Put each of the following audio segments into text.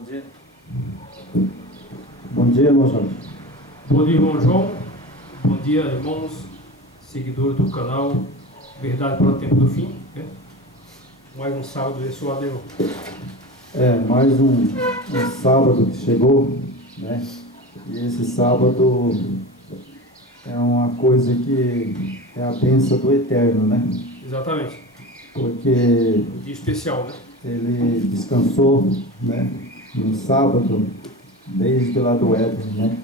Bom dia. Bom dia, irmão Jorge. Bom dia, irmão João. Bom dia, irmãos, seguidores do canal Verdade para o Tempo do Fim. Né? Mais um sábado abençoado, irmão. Mais um sábado que chegou, né? E esse sábado é uma coisa que é a bênção do Eterno, né? Exatamente. Porque Um dia especial, né? ele descansou, né? No sábado, desde lá do Éden, né?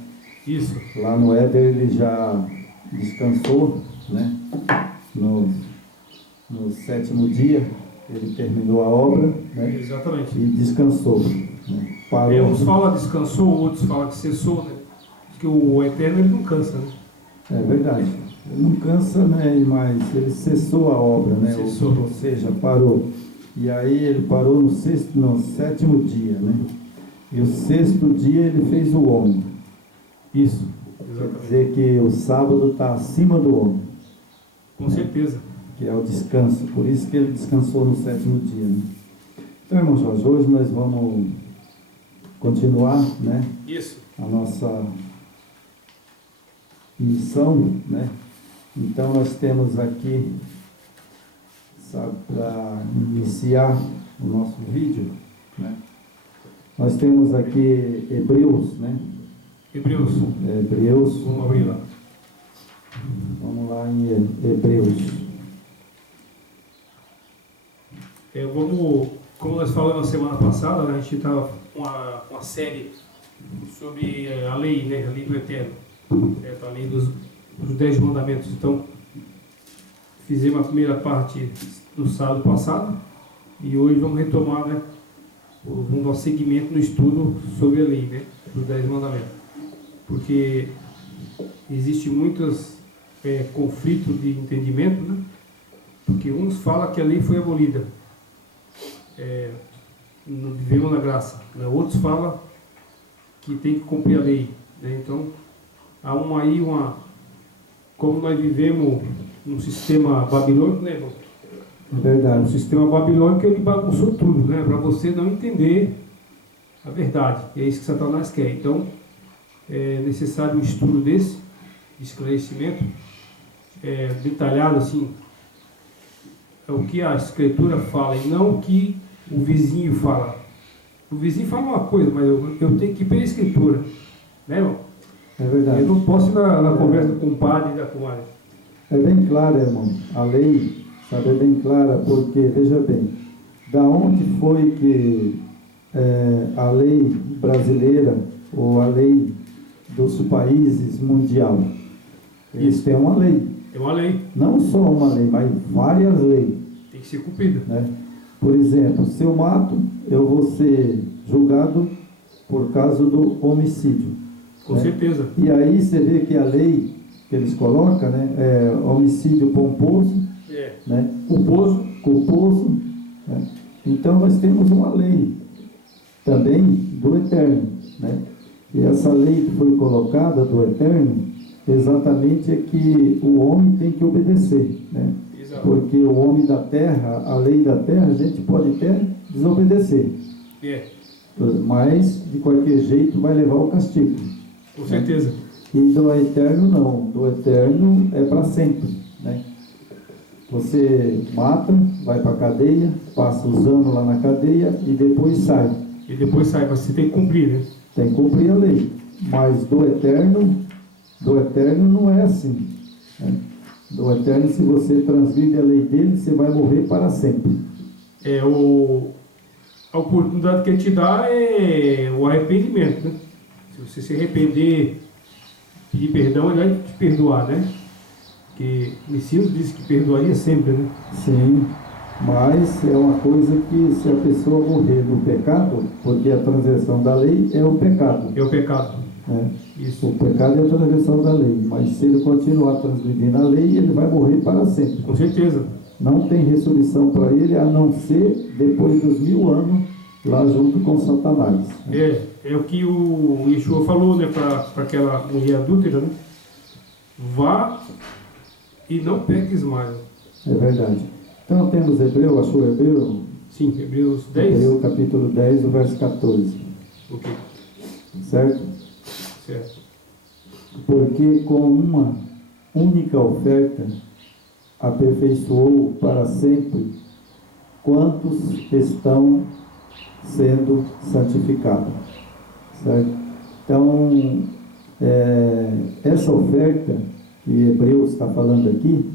Isso. Lá no Éden ele já descansou, né? No sétimo dia ele terminou a obra, né? Exatamente. E descansou, né? Parou. Uns falam descansou, outros falam que cessou, né? Porque o Eterno ele não cansa, né? É verdade. Ele não cansa, né? Mas ele cessou a obra, né? Cessou. Ou seja, parou. E aí ele parou no sétimo dia, né? E o sexto dia ele fez o homem. Isso. Quer Exatamente. dizer que o sábado está acima do homem. Com certeza. Que é o descanso. Por isso que ele descansou no sétimo dia, né? Então, irmão Jorge, hoje nós vamos continuar, né? Isso. A nossa missão, né? Então nós temos aqui, sabe, para iniciar o nosso vídeo, né? Nós temos aqui Hebreus, né? Hebreus. Hebreus. Vamos abrir lá. Vamos lá em Hebreus. Como nós falamos na semana passada, né, a gente estava com uma série sobre a lei, né, a lei do Eterno, certo? A lei dos 10 mandamentos. Então, fizemos a primeira parte no sábado passado e hoje vamos retomar, né, o nosso segmento no estudo sobre a lei, né, dos 10 mandamentos. Porque existe muitos conflitos de entendimento, né? Porque uns falam que a lei foi abolida, vivemos na graça, né? Outros falam que tem que cumprir a lei, né? Então há como nós vivemos num sistema babilônico, né, irmão? É verdade. O sistema babilônico ele bagunçou tudo, né? Para você não entender a verdade. É isso que Satanás quer. Então é necessário um estudo desse, de esclarecimento, detalhado assim, o que a Escritura fala e não o que o vizinho fala. O vizinho fala uma coisa, mas eu tenho que ir pela Escritura, né, irmão? É verdade. Eu não posso ir na conversa com o padre e da comadre. É bem clara, irmão. A lei, sabe, é bem clara, porque, veja bem, da onde foi que a lei brasileira ou a lei dos países mundial? Eles têm uma lei. É uma lei. Não só uma lei, mas várias leis. Tem que ser cumprida. Né? Por exemplo, se eu mato, eu vou ser julgado por causa do homicídio. Com né? certeza. E aí você vê que a lei que eles colocam, né, é homicídio pomposo, né? culposo. Né? Então nós temos uma lei também do Eterno. Né? E essa lei que foi colocada do Eterno, exatamente é que o homem tem que obedecer, né? Exato. Porque o homem da terra, a lei da terra, a gente pode até desobedecer, mas de qualquer jeito vai levar o castigo. Com certeza. E do Eterno não, do Eterno é para sempre, né? Você mata, vai para a cadeia, passa os anos lá na cadeia e depois sai. Mas você tem que cumprir, né? Tem que cumprir a lei, mas do Eterno não é assim, né? Do Eterno, se você transgride a lei dele, você vai morrer para sempre. A oportunidade que ele te dá é o arrependimento, né? Se você se arrepender, pedir perdão, ele vai te perdoar, né? Porque o Messias disse que perdoaria sempre, né? Sim, mas é uma coisa que se a pessoa morrer no pecado, porque a transgressão da lei é o pecado. É o pecado. Né? Isso. O pecado é a transgressão da lei, mas se ele continuar transgredindo a lei, ele vai morrer para sempre. Com certeza. Não tem ressurreição para ele, a não ser depois dos 1000 anos, lá junto com Satanás. É o que o Yeshua falou, né, para aquela mulher adúltera, né? Vá e não peques mais. É verdade. Então temos Hebreu, achou Hebreu? Sim, Hebreus 10. Hebreu capítulo 10, o verso 14. Ok. Certo? Certo. Porque com uma única oferta aperfeiçoou para sempre quantos estão sendo santificados. Certo? Então, essa oferta que Hebreus está falando aqui,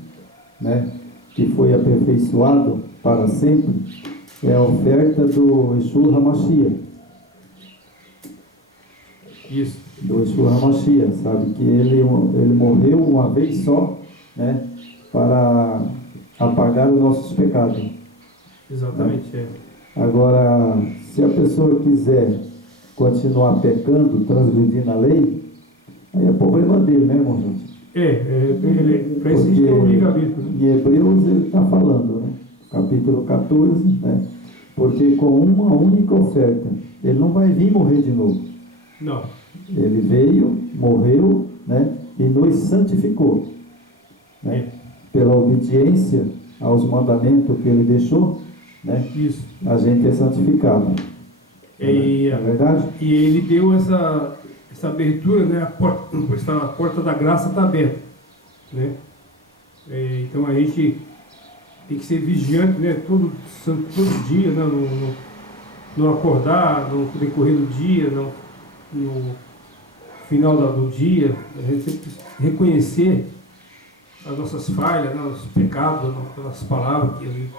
né, que foi aperfeiçoado para sempre, é a oferta do Yeshua HaMashiach. Isso. Do Yeshua HaMashiach, sabe? Que ele morreu uma vez só, né, para apagar os nossos pecados. Exatamente, né? Agora, se a pessoa quiser continuar pecando, transgredindo a lei, aí é problema dele, né, irmão? Para isso a gente tem um livre-arbítrio. Em Hebreus ele está falando, né? Capítulo 14, né? Porque com uma única oferta, ele não vai vir morrer de novo. Não. Ele veio, morreu, né? E nos santificou, né? Pela obediência aos mandamentos que ele deixou, né? Isso. A gente é santificado. É verdade? E ele deu essa abertura, né? A porta da graça está aberta, né? Então a gente tem que ser vigiante, né? Todo dia, né? No acordar, no decorrer do dia, no final do dia, a gente tem que reconhecer as nossas falhas, né? Os pecados, as nossas palavras, que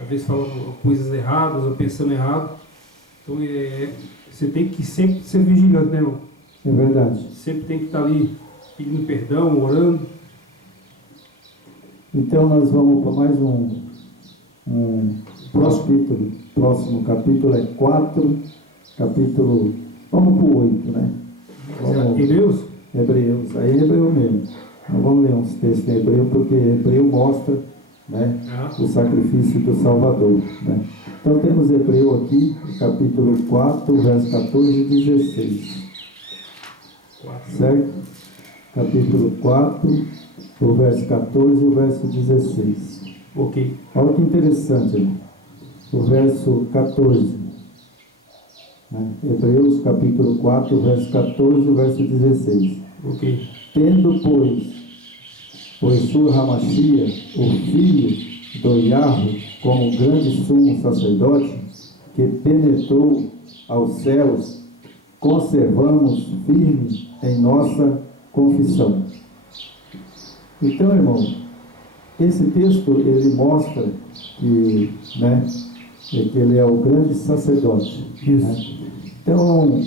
às vezes falamos coisas erradas ou pensando errado. Então você tem que sempre ser vigilante, né, irmão? É verdade. Sempre tem que estar ali pedindo perdão, orando. Então nós vamos para mais um capítulo. Próximo capítulo é 4, capítulo. Vamos para o 8, né? Hebreus? Hebreus. Aí é Hebreu mesmo. Nós vamos ler uns textos em Hebreu, porque Hebreu mostra, né, o sacrifício do Salvador, né? Então temos Hebreu aqui, capítulo 4, verso 14 e 16. Certo? Capítulo 4, o verso 14 e o verso 16. Ok. Olha que interessante, o verso 14. Né? Hebreus capítulo 4, verso 14 e o verso 16. Ok. Tendo, pois, o Yeshua HaMashiach, o Filho do Yahweh, como grande sumo sacerdote, que penetrou aos céus, conservamos firme em nossa confissão. Então, irmão, esse texto ele mostra que, né, que ele é o grande sacerdote. Né? Então,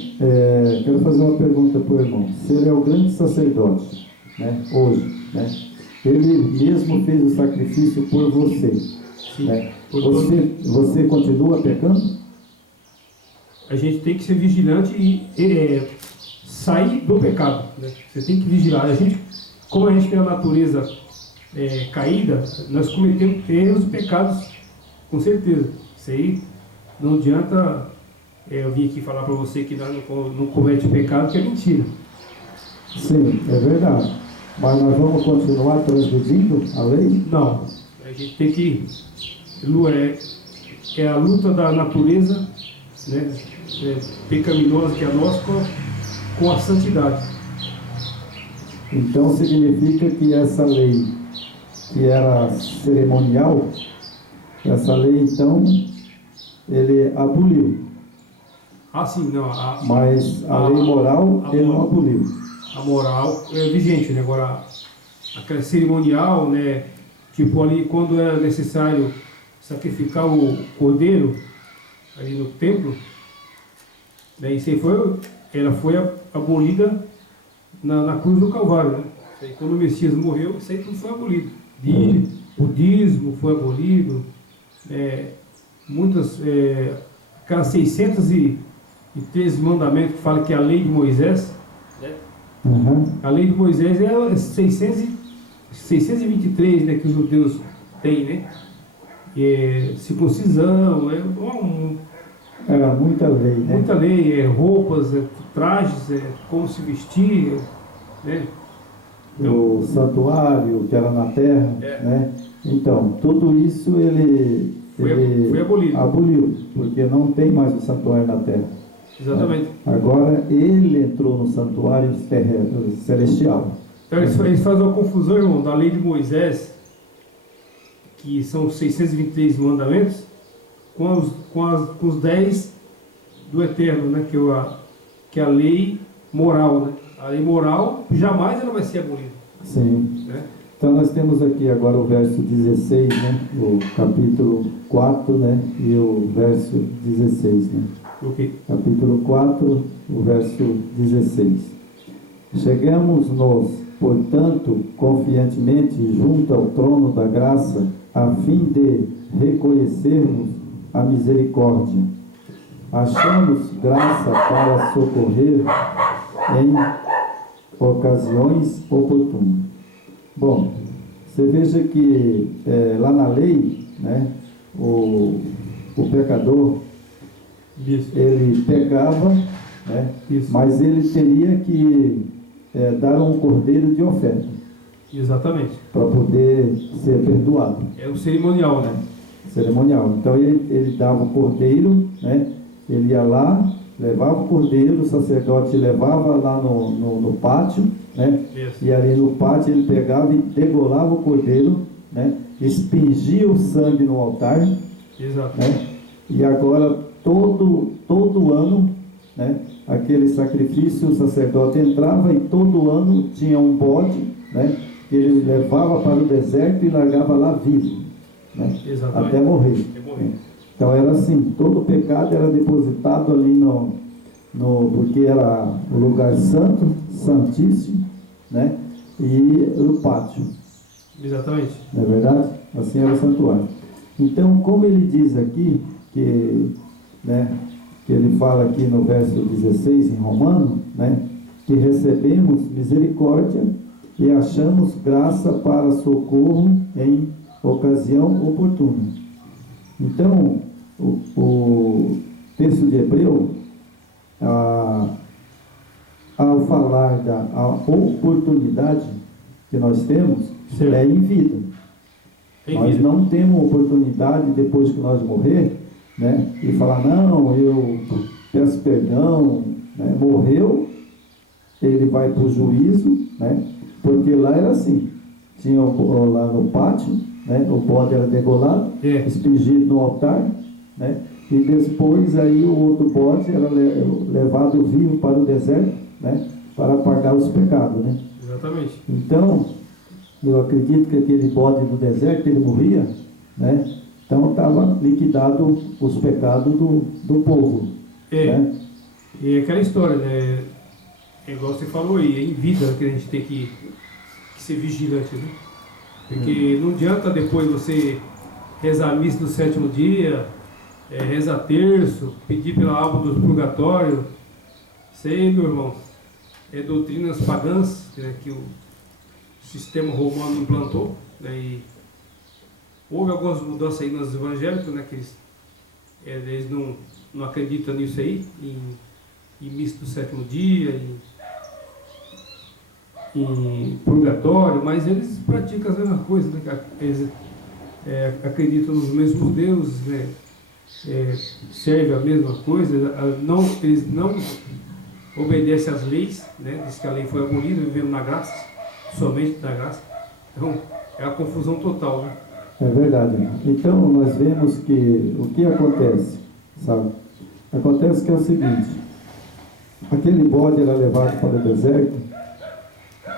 quero fazer uma pergunta para o irmão. Se ele é o grande sacerdote, né, hoje, né, ele mesmo fez o sacrifício por você. Sim, né? por Você continua pecando? A gente tem que ser vigilante e sair do pecado, né? Você tem que vigilar. Como a gente tem a natureza caída, nós cometemos erros e pecados, com certeza. Isso aí não adianta eu vim aqui falar para você que nós não comete pecado, que é mentira. Sim, é verdade. Mas nós vamos continuar transgredindo a lei? Não. A gente tem que... É a luta da natureza, né, pecaminosa que é nossa com a santidade. Então significa que essa lei, que era cerimonial, essa lei então, ele aboliu. Ah, sim, não. Mas a lei moral, ele não aboliu. A moral é vigente, né? Agora, aquela cerimonial, né? Tipo ali, quando era necessário sacrificar o cordeiro ali no templo, né? Isso aí ela foi abolida na cruz do Calvário, né? Isso aí, quando o Messias morreu, isso aí tudo foi abolido. Budismo foi abolido, muitas, aquelas 613 mandamentos que falam que é a lei de Moisés, né? A lei de Moisés é 623, né, que os judeus têm, né? Circuncisão, era muita lei, né? Muita lei, roupas, trajes, como se vestir, né? O santuário que era na terra, né? Então, tudo isso ele foi abolido. Aboliu, porque não tem mais o santuário na terra. Exatamente. Agora ele entrou no santuário celestial. Então eles fazem uma confusão, irmão, da lei de Moisés, que são os 623 mandamentos, com os 10 do Eterno, né? Que é a lei moral, né? A lei moral jamais ela vai ser abolida. Sim. Né? Então nós temos aqui agora o verso 16, né? O capítulo 4, né? E o verso 16, né? Okay. Capítulo 4, o verso 16. Chegamos-nos, portanto, confiantemente junto ao trono da graça, a fim de reconhecermos a misericórdia. Achamos graça para socorrer em ocasiões oportunas. Bom, você veja que lá na lei, né, o pecador, Isso. ele pecava, né, mas ele teria que dar um cordeiro de oferta. Exatamente. Para poder ser perdoado. É o cerimonial, né? Cerimonial. Então ele dava o cordeiro, né? Ele ia lá, levava o cordeiro, o sacerdote levava lá no pátio, né? Isso. E ali no pátio ele pegava e degolava o cordeiro, né? Expingia o sangue no altar. Exato. Né? E agora todo ano, né? Aquele sacrifício, o sacerdote entrava e todo ano tinha um bode, né? Que ele levava para o deserto e largava lá vivo, né? Até morrer. Então era assim, todo o pecado era depositado ali porque era o lugar santo, santíssimo, né? E o pátio. Exatamente. Não é verdade? Assim era o santuário. Então, como ele diz aqui, né, que ele fala aqui no verso 16 em Romano, né, que recebemos misericórdia e achamos graça para socorro em ocasião oportuna. Então, o texto de Hebreu, ao falar da oportunidade que nós temos, é em vida. Nós não temos oportunidade depois que nós morrer, né, e falar, não, eu peço perdão, né, morreu, ele vai para o juízo, né, porque lá era assim, tinha lá no pátio, né, o bode era degolado, expingido no altar, né, e depois aí o outro bode era levado vivo para o deserto, né, para pagar os pecados, né. Exatamente. Então, eu acredito que aquele bode do deserto, ele morria, né, então estava liquidado os pecados do povo. Né? E aquela história, né? É igual você falou aí, é em vida que a gente tem que ser vigilante, né? Porque não adianta depois você rezar a missa do 7º dia, rezar terço, pedir pela alma do purgatório. Isso aí, meu irmão, é doutrinas pagãs, né, que o sistema romano implantou, né, e houve algumas mudanças aí nos evangélicos, né, que eles não acreditam nisso aí, em missa do 7º dia, em purgatório, mas eles praticam as mesmas coisas, né? Eles acreditam nos mesmos deuses, né? Servem a mesma coisa, eles não obedecem às leis, né? Diz que a lei foi abolida, vivendo na graça, somente na graça. Então é a confusão total, né? É verdade. Então nós vemos que o que acontece, sabe? Acontece que é o seguinte: aquele bode era levado para o deserto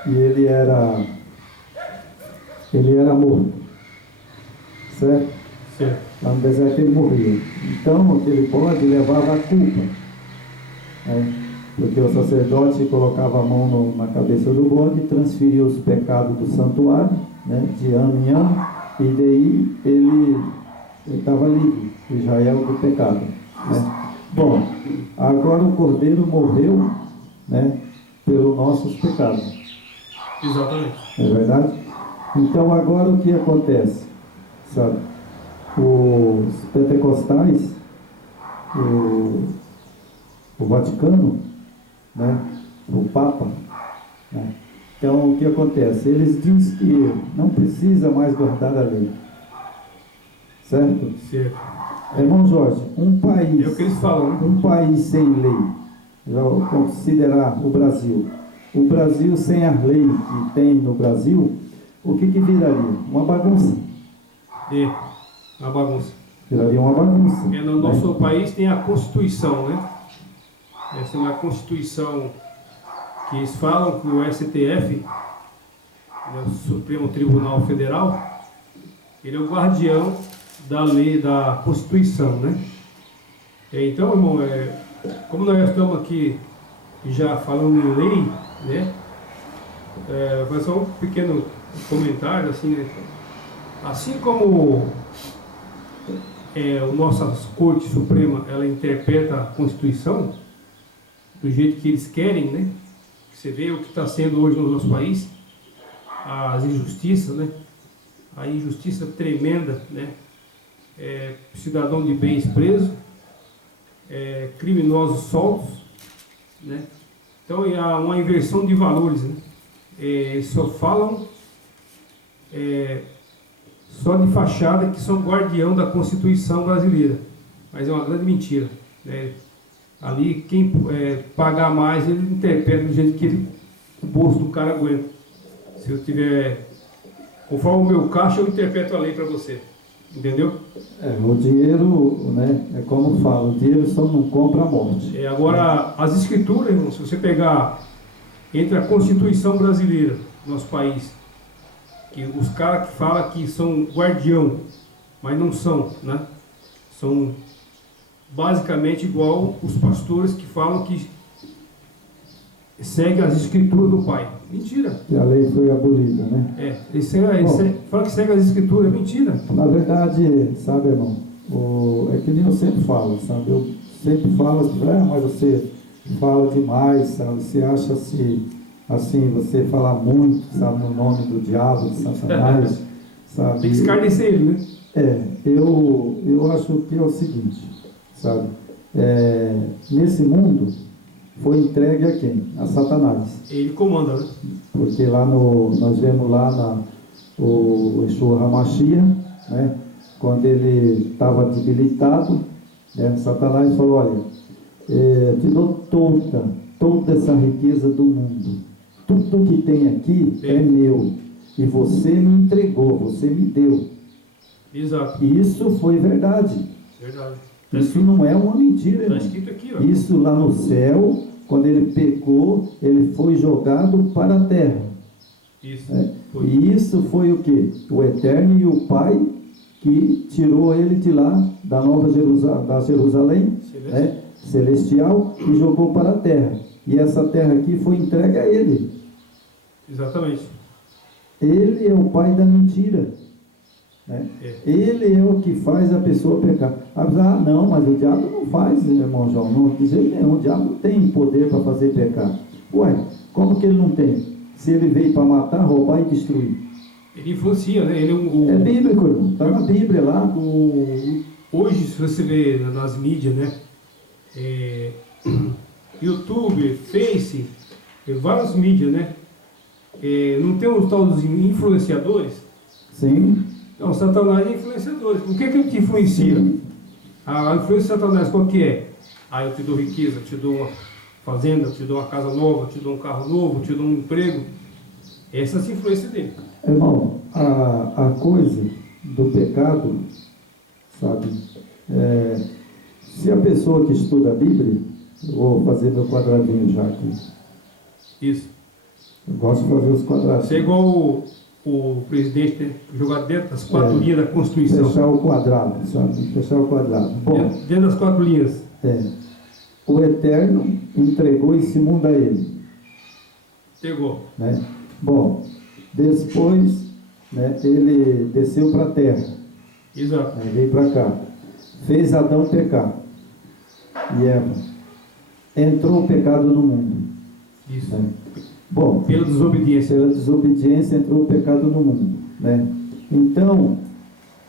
e ele era morto, certo? Certo. Lá no deserto ele morria. Então aquele bode levava a culpa, né? Porque o sacerdote colocava a mão na cabeça do bode e transferia os pecados do santuário, né, de ano em ano, e daí ele estava livre, Israel, do pecado, né? Bom, agora o cordeiro morreu, né, pelos nossos pecados. Exatamente. É verdade? Então agora o que acontece? Sabe? Os pentecostais, o Vaticano, né, o Papa, né? Então o que acontece? Eles dizem que não precisa mais guardar a lei. Certo? Certo. Irmão Jorge, um país, É o que eles falam, né? um país sem lei, já vou considerar o Brasil sem a lei que tem no Brasil, o que viraria? Uma bagunça. Uma bagunça. Viraria uma bagunça. No nosso país tem a Constituição, né? Essa é uma Constituição que eles falam que o STF, né, o Supremo Tribunal Federal, ele é o guardião da lei, da Constituição, né? Então, irmão, como nós estamos aqui já falando em lei, né? Vai só um pequeno comentário, assim, né? Assim como a nossa Corte Suprema, ela interpreta a Constituição do jeito que eles querem, né? Você vê o que está sendo hoje no nosso país, as injustiças, né? A injustiça tremenda, né? Cidadão de bens preso, criminosos soltos, né? Então há uma inversão de valores, né? Eles só falam só de fachada que são guardião da Constituição brasileira, mas é uma grande mentira, né? Ali quem pagar mais, ele interpreta do jeito que o bolso do cara aguenta. Se eu tiver conforme o meu caixa, eu interpreto a lei para você, entendeu? O dinheiro, né, é como fala, o dinheiro só não compra a morte. Agora, as escrituras, irmão, se você pegar entre a Constituição brasileira, nosso país, que os caras que falam que são guardião, mas não são, né? São basicamente igual os pastores que falam que seguem as escrituras do Pai. Mentira. Que a lei foi abolida, né? Eles falam que seguem as escrituras, mentira. Na verdade, sabe, irmão, é que nem eu sempre falo, sabe? Eu sempre falo, mas você fala demais, sabe? Você acha assim, você fala muito, sabe, no nome do diabo, de Satanás, sabe? Tem que escarnecer ele, né? Eu acho que é o seguinte, sabe? Nesse mundo foi entregue a quem? A Satanás. Ele comanda, né? Porque lá nós vemos lá o Yeshua HaMashiach, né? Quando ele estava debilitado, né? Satanás falou, olha, te dou toda essa riqueza do mundo. Tudo que tem aqui é meu. E você me entregou, você me deu. Exato. E isso foi verdade. Verdade. Isso não é uma mentira, irmão. Está escrito aqui, ó. Isso lá no céu, quando ele pecou, ele foi jogado para a terra. Isso. E isso foi o quê? O Eterno e o Pai que tirou ele de lá, da Nova Jerusalém, celestial, e jogou para a terra. E essa terra aqui foi entregue a ele. Exatamente. Ele é o pai da mentira. Né? Ele é o que faz a pessoa pecar. Não, mas o diabo não faz, irmão João. Não, de jeito nenhum. O diabo não tem poder para fazer pecar. Ué, como que ele não tem? Se ele veio para matar, roubar e destruir. Ele influencia, né? Ele é bíblico, irmão. Está na Bíblia lá. Hoje, se você vê nas mídias, né? YouTube, Face, várias mídias, né? Não tem um tal dos influenciadores? Sim. Não, Satanás é influenciador. O que é que ele te influencia? Sim. A influência de Satanás qual que é? Eu te dou riqueza, te dou uma fazenda, te dou uma casa nova, te dou um carro novo, te dou um emprego. Essa é a influência dele. Irmão, a coisa do pecado, sabe? Se a pessoa que estuda a Bíblia, vou fazer meu quadradinho já aqui. Isso. Eu gosto de fazer os quadrados. Isso é igual o presidente, né? Jogar dentro das quatro linhas da Constituição. Fechar o quadrado, sabe? Fechar o quadrado. Bom, dentro das quatro linhas. O Eterno entregou esse mundo a ele. Entregou. Né? Bom, depois, né, ele desceu para a terra. Exato. Veio para cá. Fez Adão pecar. E Eva. Entrou o pecado no mundo. Isso. Né? Bom, pela desobediência. Pela desobediência entrou o pecado no mundo. Né? Então,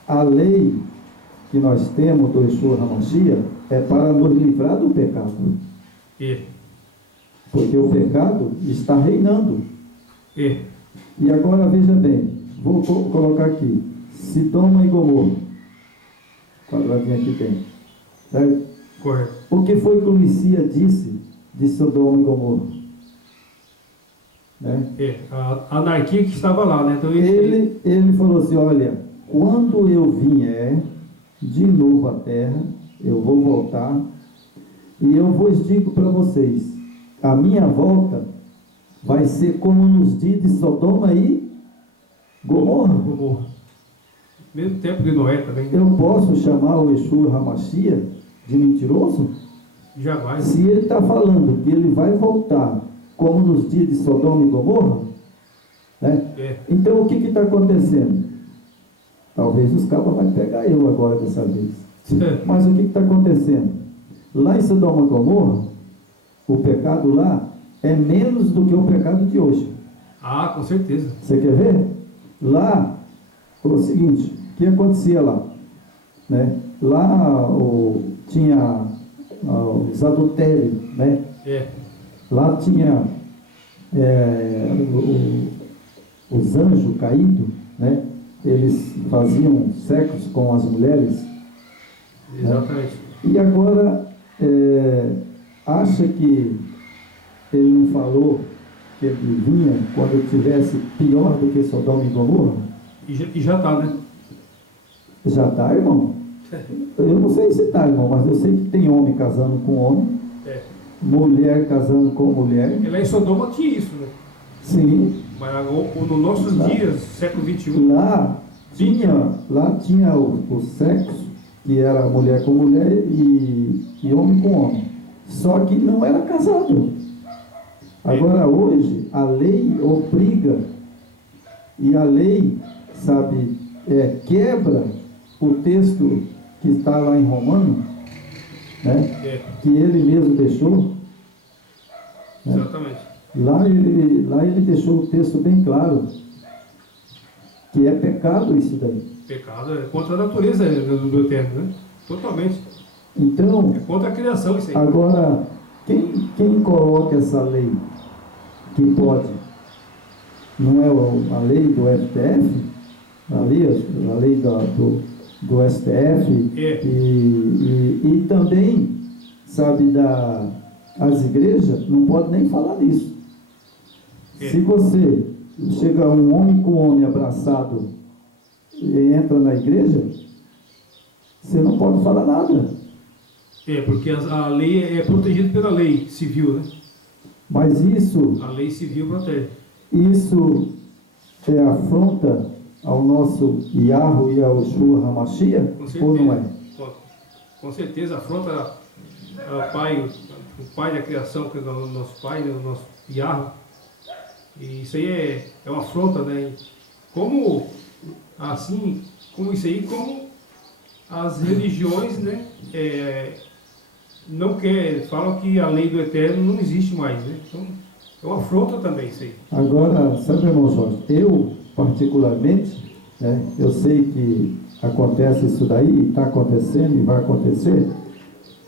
a lei que nós temos do Yeshua HaMashiach é para nos livrar do pecado. Porque o pecado está reinando. E agora veja bem, vou colocar aqui, Sodoma e Gomorra. quadradinho aqui dentro. Certo? Correto. O que foi que o Licías disse de Sodoma e Gomorra? Né? A anarquia que estava lá, né? Então Ele falou assim, olha, quando eu vier de novo à terra, eu vou voltar, e eu vos digo para vocês, a minha volta vai ser como nos dias de Sodoma e Gomorra. Mesmo tempo de Noé também. Eu posso chamar o Yeshua HaMashiach de mentiroso? Jamais. Se ele está falando que ele vai voltar como nos dias de Sodoma e Gomorra, né? Então o que está acontecendo? Talvez os cabas vão pegar eu agora dessa vez. Mas o que está acontecendo? Lá em Sodoma e Gomorra, o pecado lá é menos do que o pecado de hoje. Ah, com certeza. Você quer ver? Lá, foi o seguinte, o que acontecia lá? Né? Lá tinha os adultérios, né? Lá tinha os anjos caídos, né? Eles faziam sexo com as mulheres. Exatamente. Né? E agora, acha que ele não falou que ele vinha quando tivesse pior do que Sodoma e Gomorra? E já está, né? Já está, irmão? Eu não sei se está, irmão, mas eu sei que tem homem casando com homem, mulher casando com mulher. Lá em Sodoma tinha isso, né? Sim. Mas nos nossos dias, século XXI... Lá tinha o sexo, que era mulher com mulher e homem com homem. Só que não era casado. Agora hoje, a lei obriga, e a lei, sabe, quebra o texto que está lá em Romano, né? Que ele mesmo deixou. Né? Exatamente. Lá ele deixou o texto bem claro, que é pecado isso daí. Pecado é contra a natureza do eterno, né? Totalmente. Então, é contra a criação isso aí. Agora, quem coloca essa lei que pode? Não é a lei do STF? A lei do STF e também, sabe, as igrejas não podem nem falar disso. Se você chega um homem com um homem abraçado e entra na igreja, você não pode falar nada. Porque a lei é protegida pela lei civil, né? Mas isso... A lei civil protege. Isso é afronta ao nosso Yahweh e ao Yeshua HaMashiach? Ou não é? Com certeza, afronta o pai da criação, que é o nosso pai, né, o nosso Yahweh. E isso aí é uma afronta, né? Como as religiões, né? Falam que a lei do eterno não existe mais, né? Então, é uma afronta também isso aí. Agora, sabe, irmão Jorge, eu, particularmente, né, eu sei que acontece isso daí, está acontecendo e vai acontecer.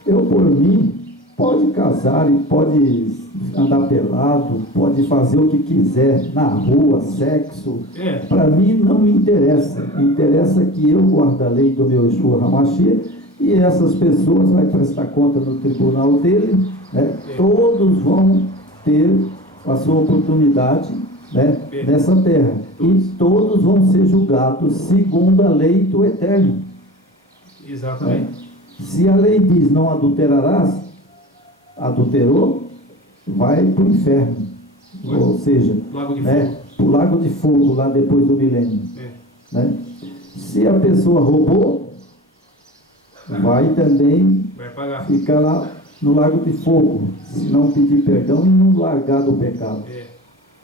Eu, por mim, pode casar e pode andar pelado, pode fazer o que quiser, na rua, sexo. Para mim não me interessa. Me interessa que eu guarde a lei do meu Yeshua HaMashiach e essas pessoas vão prestar conta no tribunal dele, né? Todos vão ter a sua oportunidade, né, nessa terra. E todos vão ser julgados segundo a lei do Eterno. Exatamente. Se a lei diz não adulterarás, adulterou, vai para o inferno. Ou seja, para o lago de fogo, lá depois do milênio. Né? Se a pessoa roubou, vai também ficar lá no lago de fogo, se não pedir perdão e não largar do pecado.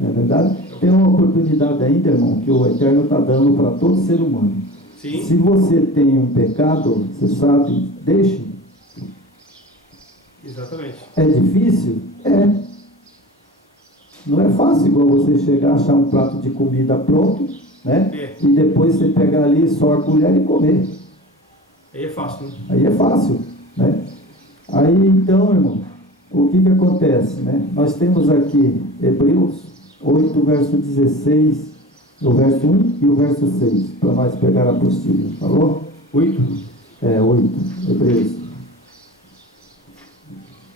Não é verdade? Tem uma oportunidade ainda, irmão, que o Eterno está dando para todo ser humano. Sim. Se você tem um pecado, você sabe, deixe. Exatamente. É difícil? Não é fácil igual você chegar, achar um prato de comida pronto, né? E depois você pegar ali só a colher e comer. Aí é fácil, né? Aí é fácil, né? Aí então, irmão, o que acontece, né? Nós temos aqui Hebreus 8, verso 16, o verso 1 e o verso 6, para nós pegar a apostila. Falou? 8. 8, Hebreus.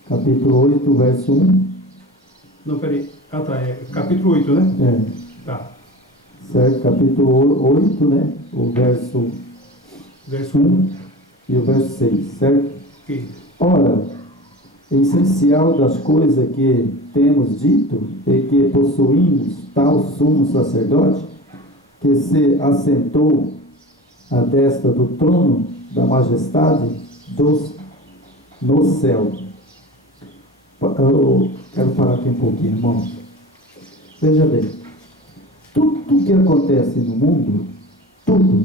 Capítulo 8, verso 1. Não, peraí. Ah, tá. É capítulo 8, né? É. Tá. Certo? Capítulo 8, né? O verso 1 e o verso 6, certo? Ok. Ora, essencial das coisas que temos dito é que possuímos tal sumo sacerdote que se assentou à destra do trono da majestade no céu. Eu quero parar aqui um pouquinho, irmão. Veja bem, tudo que acontece no mundo, tudo,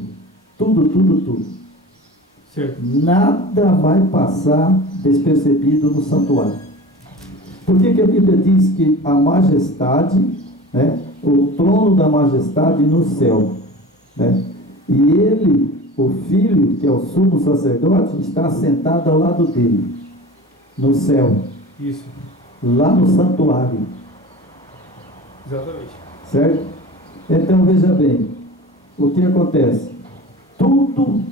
certo, nada vai passar despercebido no santuário. Por que a Bíblia diz que a majestade, né, o trono da majestade no céu, né, e ele, o Filho, que é o sumo sacerdote, está sentado ao lado dele, no céu, isso, lá no santuário, exatamente, certo? Então veja bem, o que acontece? Tudo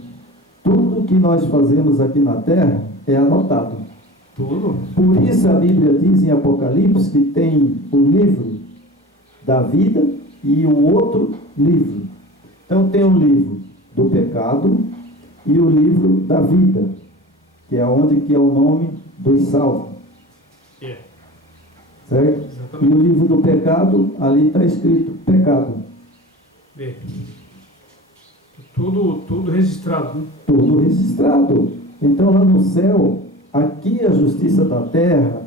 que nós fazemos aqui na terra é anotado. tudo, Por isso a Bíblia diz em Apocalipse que tem o livro da vida e o outro livro. Então tem o livro do pecado e o livro da vida, que é onde que é o nome dos salvos. Certo? exatamente. E o livro do pecado, ali está escrito pecado. Tudo registrado, né? Tudo registrado. Então lá no céu, aqui a justiça da terra,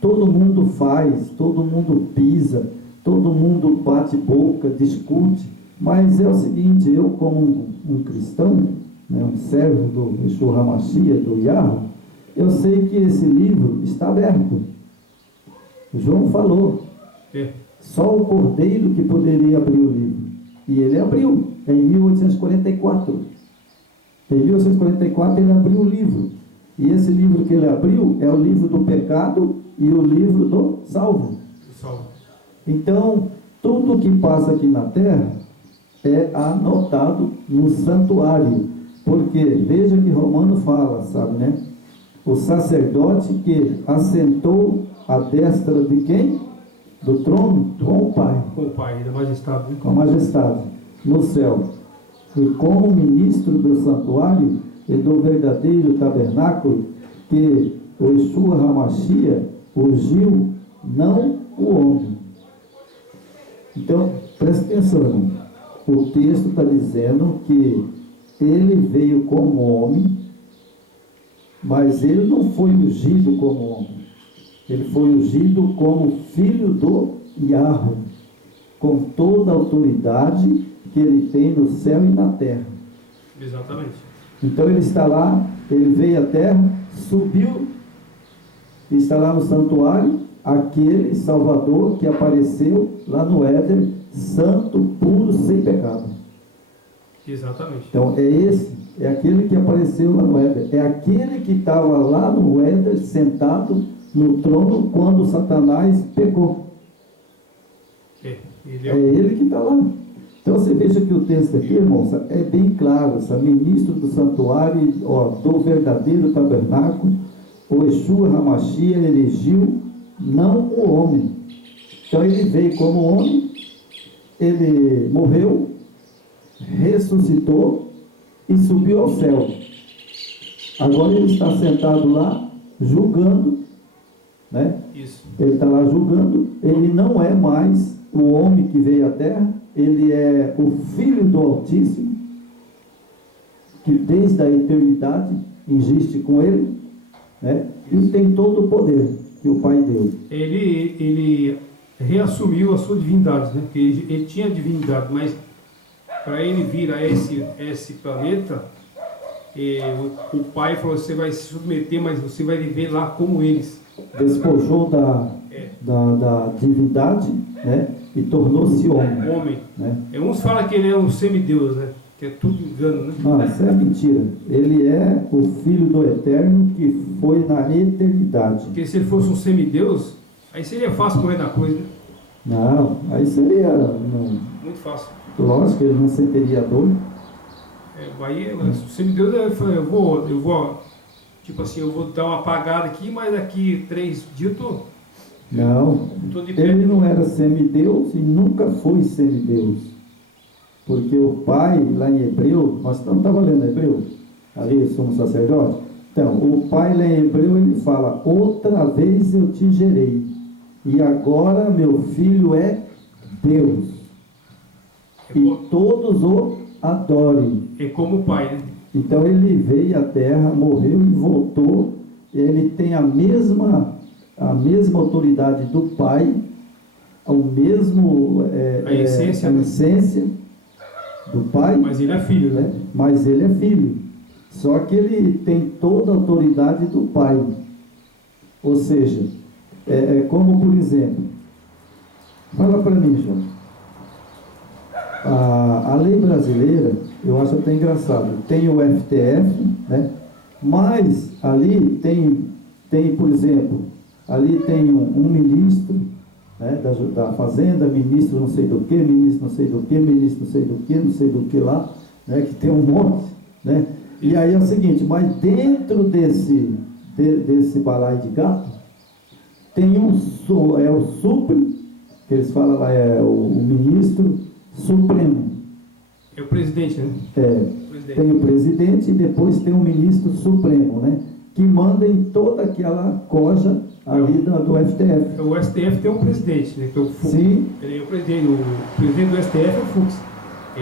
todo mundo faz, todo mundo pisa, todo mundo bate boca, discute. Mas é o seguinte, eu como um cristão, né, um servo do Yeshua HaMashiach, do Yahweh, eu sei que esse livro está aberto. João falou, só o Cordeiro que poderia abrir o livro. E ele abriu, em 1844. Em 1844 ele abriu o livro. E esse livro que ele abriu é o livro do pecado e o livro do salvo. Então, tudo que passa aqui na terra é anotado no santuário. Porque, veja que Romano fala, sabe, né? O sacerdote que assentou à destra de quem? Do trono? Com o Pai. Com o Pai, da majestade. Né? Com a majestade, no céu. E como ministro do santuário e do verdadeiro tabernáculo, que o Yeshua HaMashiach ungiu, não o homem. Então, presta atenção, irmão. O texto está dizendo que ele veio como homem, mas ele não foi ungido como homem. Ele foi ungido como filho do Yahweh, com toda a autoridade que ele tem no céu e na terra. Exatamente. Então ele está lá, ele veio à terra, subiu, e está lá no santuário, aquele Salvador que apareceu lá no Éden, santo, puro, sem pecado. Exatamente. Então é aquele que apareceu lá no Éden, é aquele que estava lá no Éden, sentado no trono, quando Satanás pecou. É ele que está lá. Então você veja que o texto aqui, irmãos, é bem claro, sabe? Ministro do santuário, do verdadeiro tabernáculo, o Yeshua HaMashiach elegiu, não o homem. Então ele veio como homem, ele morreu, ressuscitou e subiu ao céu. Agora ele está sentado lá, julgando, né? Isso. Ele está lá julgando, ele não é mais o homem que veio à terra, ele é o Filho do Altíssimo, que desde a eternidade existe com ele, né? E tem todo o poder que o Pai deu. Ele reassumiu a sua divindade, né? Porque ele tinha divindade, mas para ele vir a esse planeta, o Pai falou: você vai se submeter, mas você vai viver lá como eles. Despojou da divindade, né? E tornou-se homem. Né? Uns falam que ele é um semideus, né? Que é tudo engano, né? Não, isso é mentira. Ele é o Filho do Eterno que foi na eternidade. Porque se ele fosse um semideus, aí seria fácil morrer na cruz, né? Não, aí seria... Muito fácil. Lógico que ele não sentiria dor. Aí, o semideus, eu vou, tipo assim, eu vou dar uma apagada aqui, mas daqui 3 dias eu tô de pé. Ele não era semideus e nunca foi semideus. Porque o pai, lá em Hebreu, nós não estamos lendo Hebreu, ali somos sacerdotes. Então, o pai lá em Hebreu, ele fala: outra vez eu te gerei, e agora meu filho é Deus, e todos o adorem. É como o pai, né? Então ele veio à terra, morreu e voltou. Ele tem a mesma autoridade do pai, o mesmo a essência do pai. Mas ele é filho, né? Mas ele é filho. Só que ele tem toda a autoridade do pai. Ou seja, como por exemplo, fala para mim, João. A lei brasileira, eu acho até engraçado, tem o STF, né? Mas ali tem, por exemplo, ali tem um ministro, né, da Fazenda, ministro não sei do que, ministro não sei do que, ministro não sei do que, não sei do que lá, né, que tem um monte, né? E aí é o seguinte, mas dentro desse balaio de gato, tem o Supremo, que eles falam lá, é o ministro Supremo. É o presidente, né? Tem o presidente e depois tem o ministro Supremo, né? Que manda em toda aquela coja ali do STF. O STF tem um presidente, né? Que é o Fux. Sim. Ele é o presidente do STF é o Fux.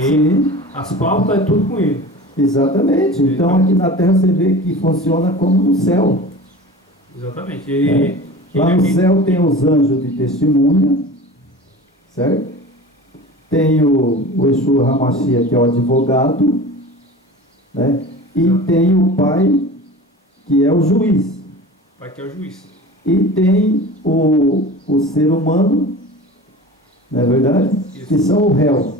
Sim. As pautas é tudo com ele. Exatamente. Então aqui na Terra você vê que funciona como no céu. Exatamente. Lá no céu tem os anjos de testemunha, certo? Tem o Exu Hamashia, que é o advogado, né? E tem o pai, que é o juiz. O pai que é o juiz. E tem o ser humano, não é verdade? Isso. Que são o réu.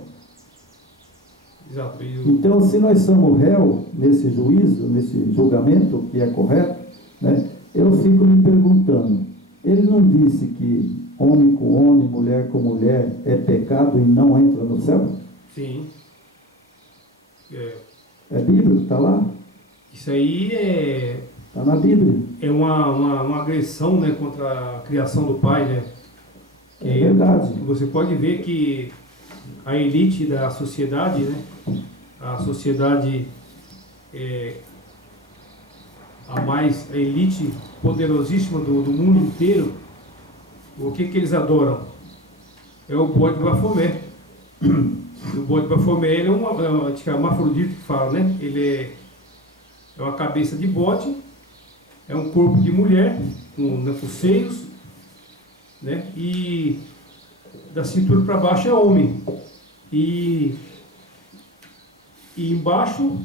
Exato. Então, se nós somos réu nesse juízo, nesse julgamento, que é correto, né? Eu fico me perguntando, ele não disse que homem com homem, mulher com mulher é pecado e não entra no céu? Sim. É Bíblia, está lá? Isso aí está na Bíblia. É uma agressão, né, contra a criação do pai, né? É verdade. Você pode ver que a elite da sociedade, né? A sociedade a elite poderosíssima do mundo inteiro, o que eles adoram? É o bode Bafomé. O bode Bafomé, ele é um afrodita que fala, né? Ele é uma cabeça de bode, é um corpo de mulher, com seios, né? E da cintura para baixo é homem. E embaixo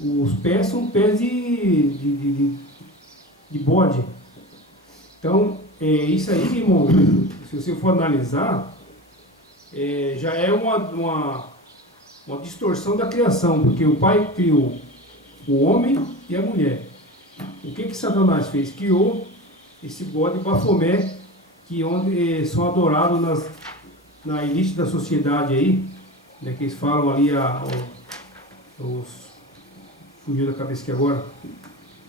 os pés são pés de bode. Então, isso aí, irmão, se você for analisar, já é uma distorção da criação, porque o pai criou o homem e a mulher. O que Satanás fez? Criou esse bode Bafomé, que onde são adorados na elite da sociedade aí, né, que eles falam ali, fugiu da cabeça aqui agora,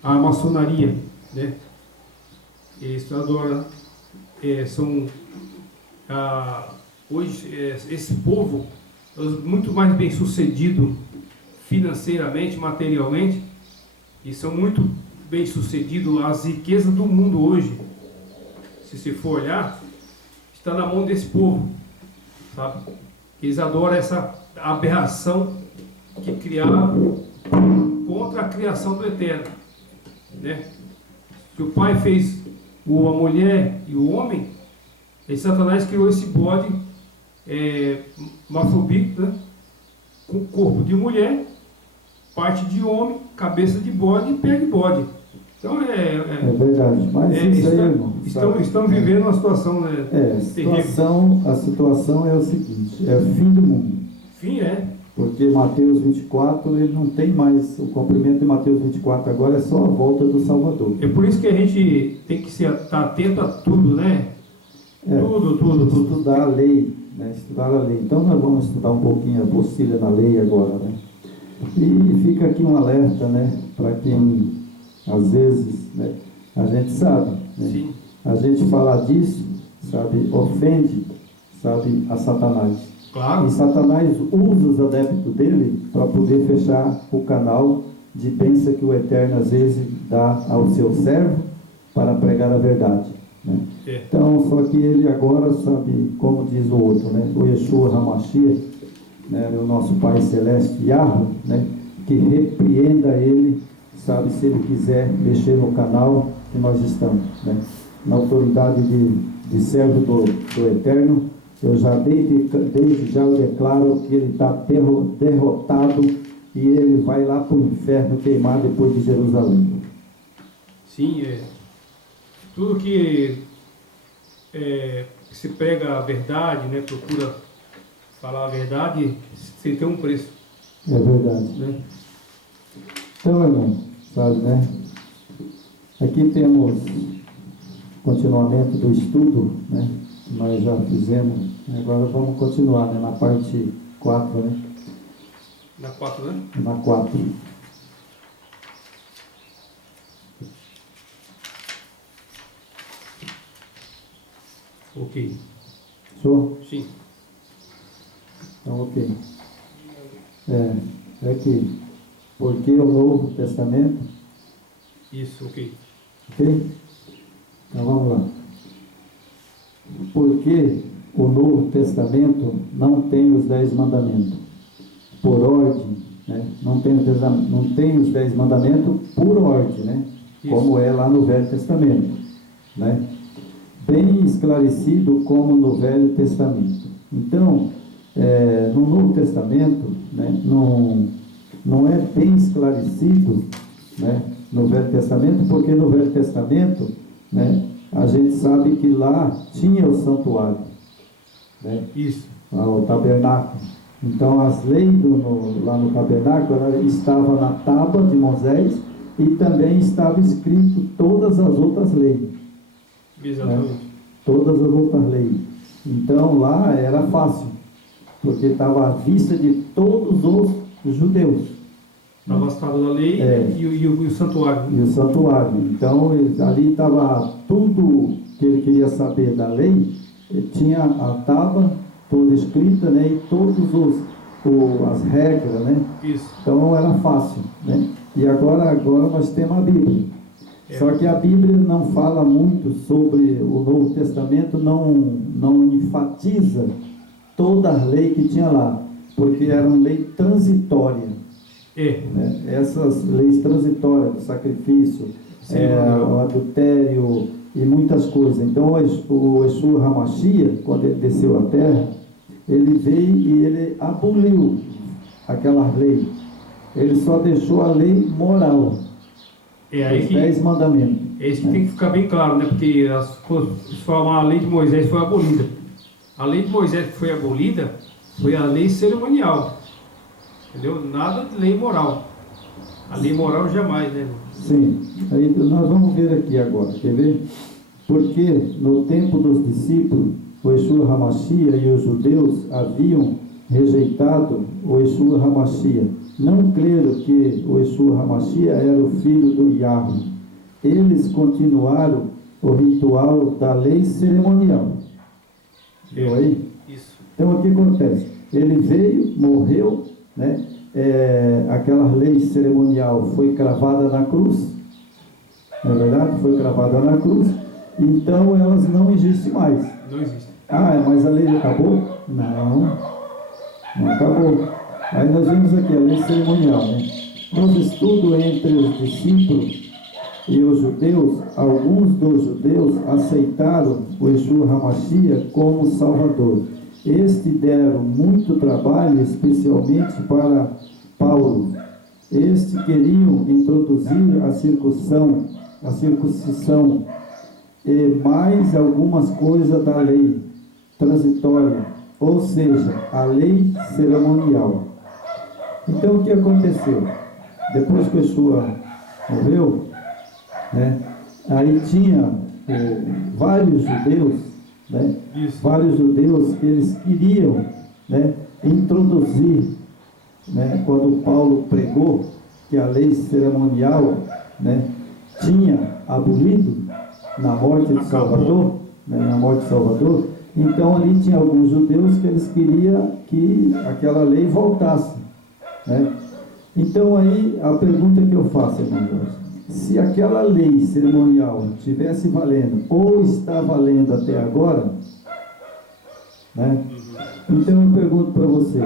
a maçonaria, né? Eles adoram, hoje esse povo é muito mais bem sucedido financeiramente, materialmente, e são muito bem sucedidos. As riquezas do mundo hoje, se você for olhar, está na mão desse povo, sabe? Eles adoram essa aberração que criaram contra a criação do Eterno, né? Que o pai fez a mulher e o homem, e Satanás criou esse bode mafrobito, né? Com corpo de mulher, parte de homem, cabeça de bode e pé de bode. Então é verdade, mas isso aí, irmão, estão vivendo uma situação, né, a situação é o seguinte, é o fim do mundo. Fim Porque Mateus 24, ele não tem mais, o cumprimento de Mateus 24 agora é só a volta do Salvador. É por isso que a gente tem que estar atento a tudo, né? Tudo. Estudar a lei, né? Estudar a lei. Então nós vamos estudar um pouquinho a apostila na lei agora, né? E fica aqui um alerta, né, para quem, às vezes, né, a gente sabe, né, Sim. a gente falar disso, sabe, ofende, sabe, a Satanás. Claro. E Satanás usa os adeptos dele para poder fechar o canal de bênção que o Eterno, às vezes, dá ao seu servo para pregar a verdade, né? Então, só que ele agora, sabe, como diz o outro, né, o Yeshua HaMashiach, né, o nosso Pai Celeste, Yahweh, né, que repreenda ele, sabe, se ele quiser mexer no canal que nós estamos, né, na autoridade de servo do Eterno. Eu já desde já eu declaro que ele está derrotado e ele vai lá para o inferno queimar depois de Jerusalém. Sim, tudo que se prega a verdade, né, procura falar a verdade, sem ter um preço. É verdade. Né? Então, irmão, sabe, né? Aqui temos continuamento do estudo, né? Nós já fizemos, agora vamos continuar, né? Na parte 4, né? Na 4, né? Na 4. Ok. Show? Sim. Então, ok. É que, porque o Novo Testamento? Isso, ok. Ok? Então, vamos lá. Porque o Novo Testamento não tem os 10 mandamentos por ordem, né? Não tem os 10 mandamentos por ordem, né? Isso. Como é lá no Velho Testamento, né? Bem esclarecido como no Velho Testamento. Então, no Novo Testamento, né, não é bem esclarecido, né, no Velho Testamento, porque no Velho Testamento, né, a gente sabe que lá tinha o santuário, né, Isso. o tabernáculo. Então, as leis lá no tabernáculo, ela estava na tábua de Moisés e também estava escrito todas as outras leis. Exatamente. Né? Todas as outras leis. Então, lá era fácil, porque estava à vista de todos os judeus. Estava as tábuas da lei e o santuário. E o santuário. Então, ali estava tudo que ele queria saber da lei, tinha a tábua toda escrita, né, e todas as regras, né? Isso. Então, era fácil, né? E agora nós temos a Bíblia. Só que a Bíblia não fala muito sobre o Novo Testamento, não enfatiza toda a lei que tinha lá, porque era uma lei transitória. Né? Essas leis transitórias do sacrifício, o adultério e muitas coisas. Então, o Yeshua HaMashiach, quando ele desceu à terra, ele veio e ele aboliu aquela lei. Ele só deixou a lei moral. Os 10 mandamentos. É isso que tem que ficar bem claro, né? Porque a lei de Moisés foi abolida. A lei de Moisés que foi abolida foi a lei cerimonial. Entendeu? Nada de lei moral. A lei moral jamais, né? Sim. Aí nós vamos ver aqui agora. Quer ver? Porque no tempo dos discípulos, o Yeshua HaMashiach e os judeus haviam rejeitado o Yeshua HaMashiach. Não creram que o Yeshua HaMashiach era o filho do Yahweh. Eles continuaram o ritual da lei cerimonial. Viu aí? Isso. Então, o que acontece? Ele veio, morreu, né? Aquela lei cerimonial foi cravada na cruz. Não é verdade? Foi cravada na cruz. Então, elas não existem mais. Não existe. Mas a lei acabou? Não acabou. Aí nós vimos aqui a lei cerimonial, né? Nos estudos entre os discípulos e os judeus, alguns dos judeus aceitaram o Yeshua HaMashiach como Salvador. Estes deram muito trabalho, especialmente para Paulo. Estes queriam introduzir a circuncisão e mais algumas coisas da lei transitória, ou seja, a lei cerimonial. Então, o que aconteceu? Depois que Yeshua morreu, né, aí tinha vários judeus, né, vários judeus que eles queriam, né, introduzir né, quando Paulo pregou que a lei cerimonial, né, tinha abolido na morte de Salvador, né, na morte de Salvador, então ali tinha alguns judeus que eles queriam que aquela lei voltasse, né? Então aí a pergunta que eu faço, irmão Jorge, se aquela lei cerimonial estivesse valendo ou está valendo até agora, né? Então eu pergunto para você,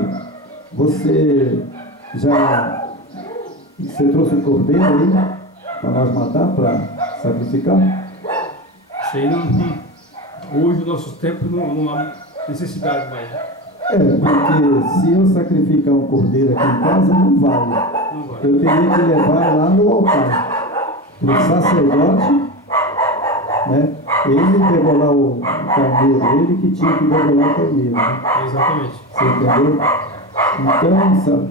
você trouxe um cordeiro aí para nós matar, para sacrificar? Sei não. Hoje, no nosso tempo, não há necessidade mais. Porque se eu sacrificar um cordeiro aqui em casa, não vale. Não vai. Eu teria que levar lá no altar, para o sacerdote, né? Ele degolar o carneiro, ele que tinha que degolar o carneiro. Né? Exatamente. Você entendeu? Então, sabe?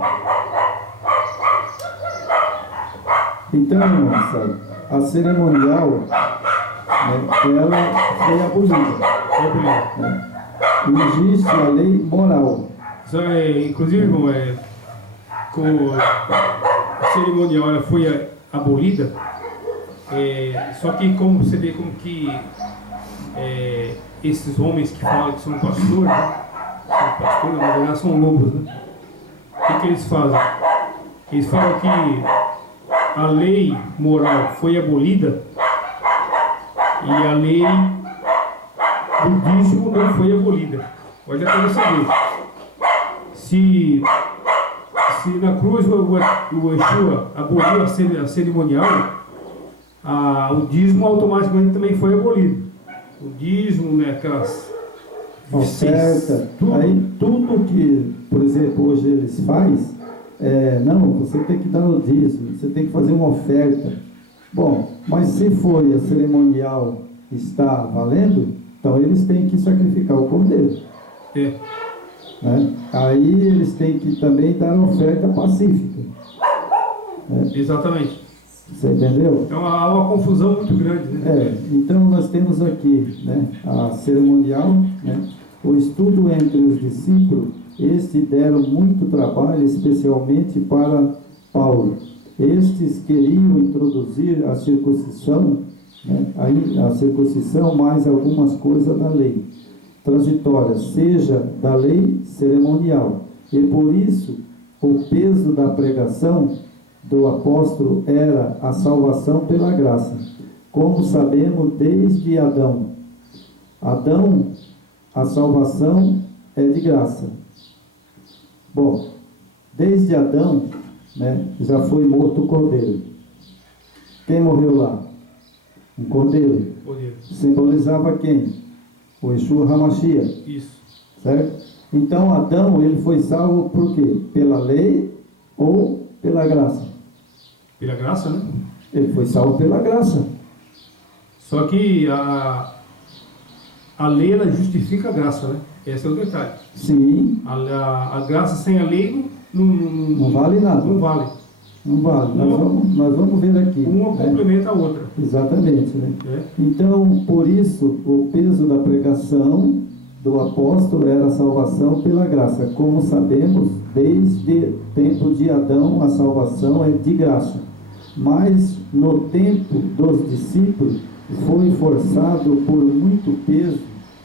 Então, irmão, sabe? A cerimonial, né, ela foi abolida. Né? Existe a lei moral. Inclusive, irmão, com a cerimonial ela foi abolida, só que como você vê como que esses homens que falam que são pastores, né? São pastores, na verdade são lobos, né? O que eles fazem? Eles falam que a lei moral foi abolida e a lei do dízimo não foi abolida. Olha para você ver. Se na cruz o Yeshua aboliu a cerimonial, o dízimo automaticamente também foi abolido. O dízimo, né, aquelas oferta, aí tudo que, por exemplo, hoje eles fazem, não, você tem que dar o dízimo, você tem que fazer uma oferta. Bom, mas se foi a cerimonial está valendo, então eles têm que sacrificar o cordeiro. Né? Aí eles têm que também dar oferta pacífica. Né? Exatamente. Você entendeu? Então há uma confusão muito grande, né? Então nós temos aqui, né, a cerimonial, né, o estudo entre os discípulos, estes deram muito trabalho, especialmente para Paulo. Estes queriam introduzir a circuncisão, né, a circuncisão mais algumas coisas da lei transitória, seja da lei cerimonial. E por isso, o peso da pregação do apóstolo era a salvação pela graça. Como sabemos desde Adão. Adão, a salvação é de graça. Bom, desde Adão, né, já foi morto o cordeiro. Quem morreu lá? Um cordeiro. Simbolizava quem? O Yeshua HaMashiach. Isso. Certo? Então Adão, ele foi salvo por quê? Pela lei ou pela graça? Pela graça, né? Ele foi salvo pela graça. Só que a lei, ela justifica a graça, né? Esse é o detalhe. Sim. A graça sem a lei não vale nada. Não vale. Não vale. Nós vamos ver aqui. Uma complementa a outra. Exatamente. Né? Então, por isso, o peso da pregação do apóstolo era a salvação pela graça. Como sabemos, desde o tempo de Adão, a salvação é de graça. Mas, no tempo dos discípulos, foi forçado por muito peso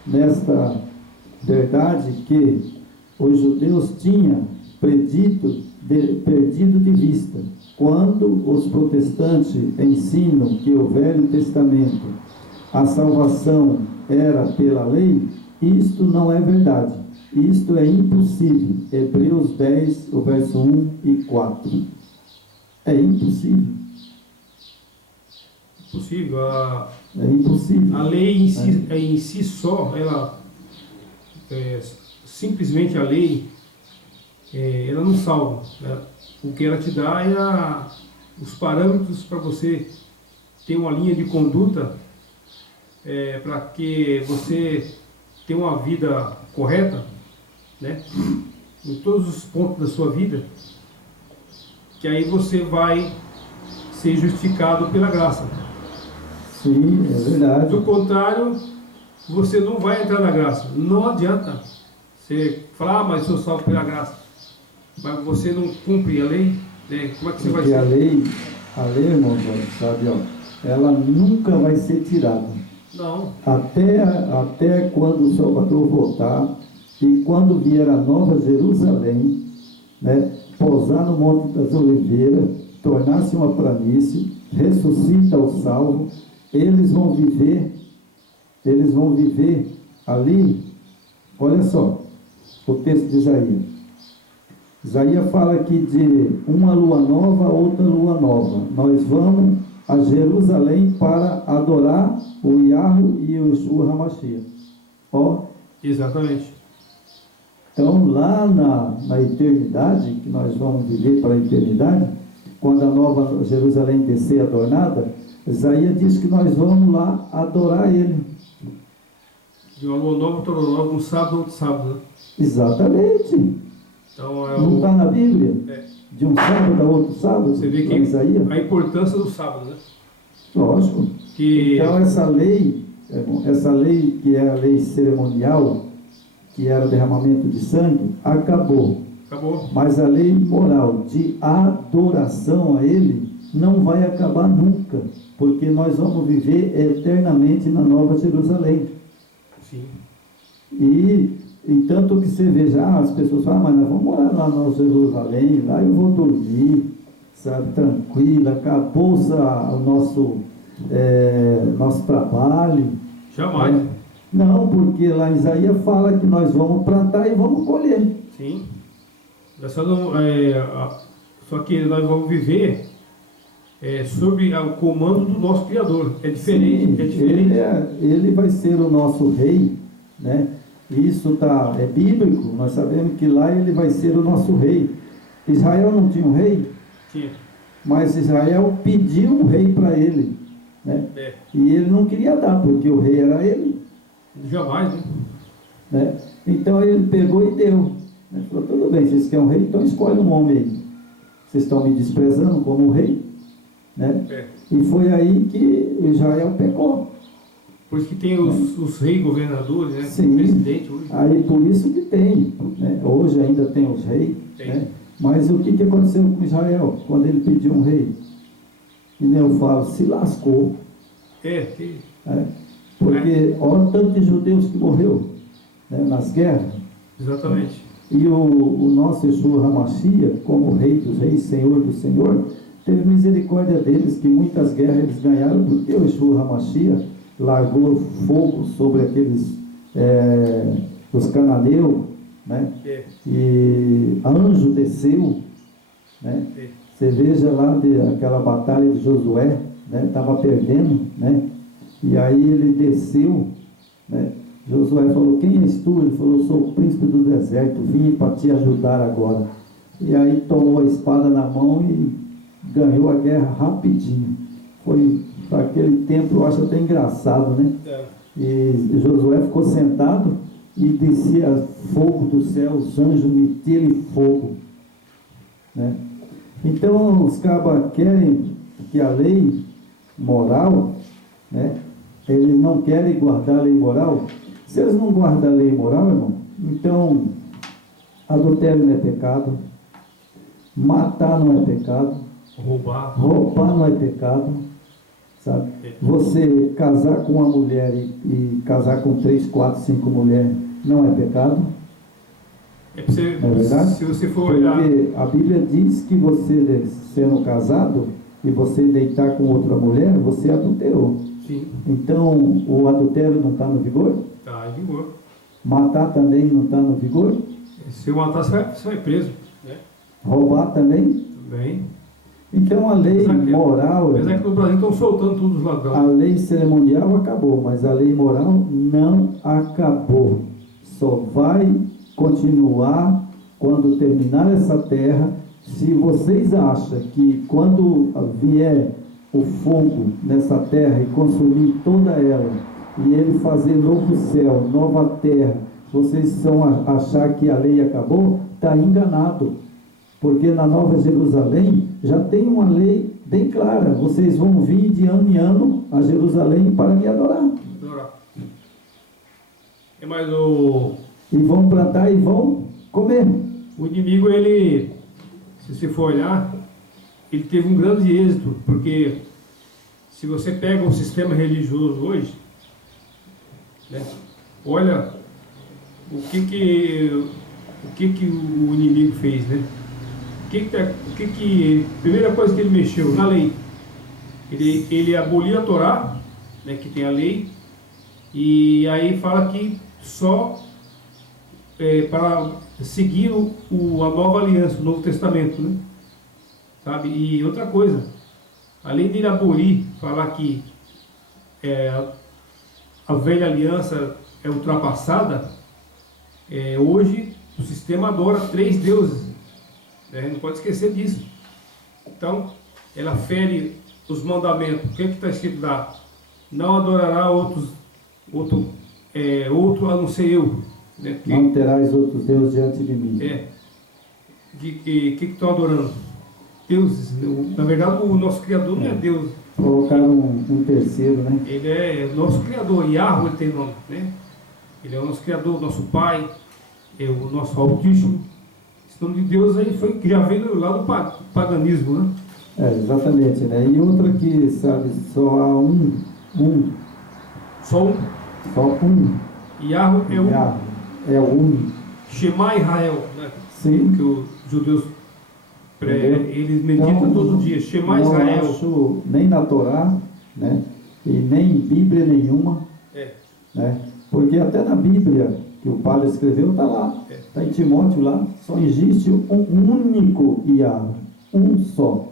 nesta verdade que os judeus tinham perdido de vista. Quando os protestantes ensinam que o Velho Testamento, a salvação era pela lei, isto não é verdade. Isto é impossível. Hebreus 10, o verso 1 e 4. É impossível. É impossível. A lei em si só, ela simplesmente a lei, ela não salva. O que ela te dá é os parâmetros para você ter uma linha de conduta para que você tenha uma vida correta, né? Em todos os pontos da sua vida, que aí você vai ser justificado pela graça. Sim, é verdade. Do contrário, você não vai entrar na graça. Não adianta você falar, mas sou salvo pela graça. Mas você não cumpre a lei, né? Como é que você vai Porque ser? a lei, irmão, sabe, ó, ela nunca vai ser tirada. Não. Até quando o Salvador voltar e quando vier a Nova Jerusalém, né, pousar no Monte das Oliveiras, tornar-se uma planície, ressuscita o salvo, eles vão viver ali. Olha só, o texto de Isaías. Isaías fala aqui de uma lua nova, outra lua nova. Nós vamos a Jerusalém para adorar o Yahweh e o Yeshua HaMashiach. Ó. Exatamente. Então, lá na eternidade, que nós vamos viver para a eternidade, quando a nova Jerusalém descer adornada, Isaías diz que nós vamos lá adorar Ele. De uma lua nova, outra lua nova, um sábado, outro sábado, né? Exatamente. Então, não está na Bíblia? É. De um sábado a outro sábado? Você vê que Isaías? a importância do sábado, né? Lógico. Que... Então, essa lei que é a lei cerimonial, que era o derramamento de sangue, acabou. Acabou. Mas a lei moral de adoração a Ele não vai acabar nunca, porque nós vamos viver eternamente na Nova Jerusalém. Sim. E tanto que você veja, as pessoas falam, mas nós vamos morar lá na Nova Jerusalém, lá eu vou dormir, sabe, tranquila, acabou-se o nosso trabalho. Jamais. Não, porque lá em Isaías fala que nós vamos plantar e vamos colher. Sim. Só que nós vamos viver sob o comando do nosso Criador. É diferente. Sim, é diferente. Ele vai ser o nosso rei, né? Isso é bíblico, nós sabemos que lá ele vai ser o nosso rei. Israel não tinha um rei? Tinha. Mas Israel pediu um rei para ele, né? E ele não queria dar, porque o rei era ele. Jamais, né? Então ele pegou e deu. Ele falou, tudo bem, vocês querem um rei, então escolhe um homem aí. Vocês estão me desprezando como rei, né? E foi aí que Israel pecou. Por isso que tem os reis governadores, né? Sim. Presidente hoje. Aí por isso que tem, né? Hoje ainda tem os reis, né? Mas o que aconteceu com Israel quando ele pediu um rei? E nem eu falo, se lascou. Porque olha o tanto de judeus que morreu, né, nas guerras. Exatamente. E o nosso Yeshua HaMashiach, como Rei dos Reis, Senhor do Senhor, teve misericórdia deles, que muitas guerras eles ganharam, porque o Yeshua HaMashiach largou fogo sobre aqueles, os cananeus, né? E anjo desceu, né? Você veja lá aquela batalha de Josué, né? Estava perdendo, né? E aí ele desceu, né? Josué falou, quem és tu? Ele falou, eu sou o príncipe do deserto, vim para te ajudar agora. E aí tomou a espada na mão e ganhou a guerra rapidinho. Foi, para aquele tempo, eu acho até engraçado, né? E Josué ficou sentado e descia fogo do céu, os anjos metiam fogo, né? Então, os cabas querem que a lei moral, né? Eles não querem guardar a lei moral. Se eles não guardam a lei moral, irmão, então adultério não é pecado, matar não é pecado, roubar não é pecado, sabe? Você casar com uma mulher e casar com 3, 4, 5 mulheres não é pecado. Não é verdade? Se você for olhar... Porque a Bíblia diz que você, sendo casado, e você deitar com outra mulher, você adulterou. Sim. Então, o adultério não está no vigor? Está em vigor. Matar também não está no vigor? Se eu matar, você vai preso, né? Roubar também? Também. Então, a lei moral... Apesar que no Brasil estão soltando todos os ladrões. A lei cerimonial acabou, mas a lei moral não acabou. Só vai continuar quando terminar essa terra. Se vocês acham que quando vier o fogo nessa terra e consumir toda ela, e ele fazer novo céu, nova terra, vocês vão achar que a lei acabou, está enganado. Porque na Nova Jerusalém já tem uma lei bem clara. Vocês vão vir de ano em ano a Jerusalém para me adorar. É mais o... E vão plantar e vão comer. O inimigo, ele, se você for olhar, ele teve um grande êxito, porque se você pega o sistema religioso hoje, né, olha o que o inimigo fez, né? Primeira coisa que ele mexeu na lei, ele abolia a Torá, né, que tem a lei, e aí fala que só para seguir a nova aliança, o Novo Testamento, né? Sabe? E outra coisa, além de ele abolir, falar que a velha aliança é ultrapassada, hoje o sistema adora 3 deuses, né? Não pode esquecer disso. Então, ela fere os mandamentos. O que está escrito lá? Não adorará outro a não ser eu. Né? Não terás outros deuses diante de mim. Que estão adorando? Deuses. Na verdade, o nosso Criador não é Deus. Colocaram um terceiro, né? Ele é o nosso Criador. Yahweh tem nome, né? Ele é o nosso Criador, nosso Pai, é o nosso Altíssimo. Esse nome de Deus aí que já veio lá do paganismo, né? Exatamente, né? E outra que, sabe, só há um. Só um. Só um. Yahweh é um. Yahweh é o único. Shema Israel, né? Sim. Que os judeus eles meditam então, todo dia. Shema Israel. Não acho nem na Torá, né? E nem em Bíblia nenhuma. Né? Porque até na Bíblia que o padre escreveu está lá. Está em Timóteo lá. Só existe um único Yahweh. Um só.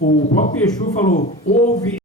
O próprio Yeshua falou: ouve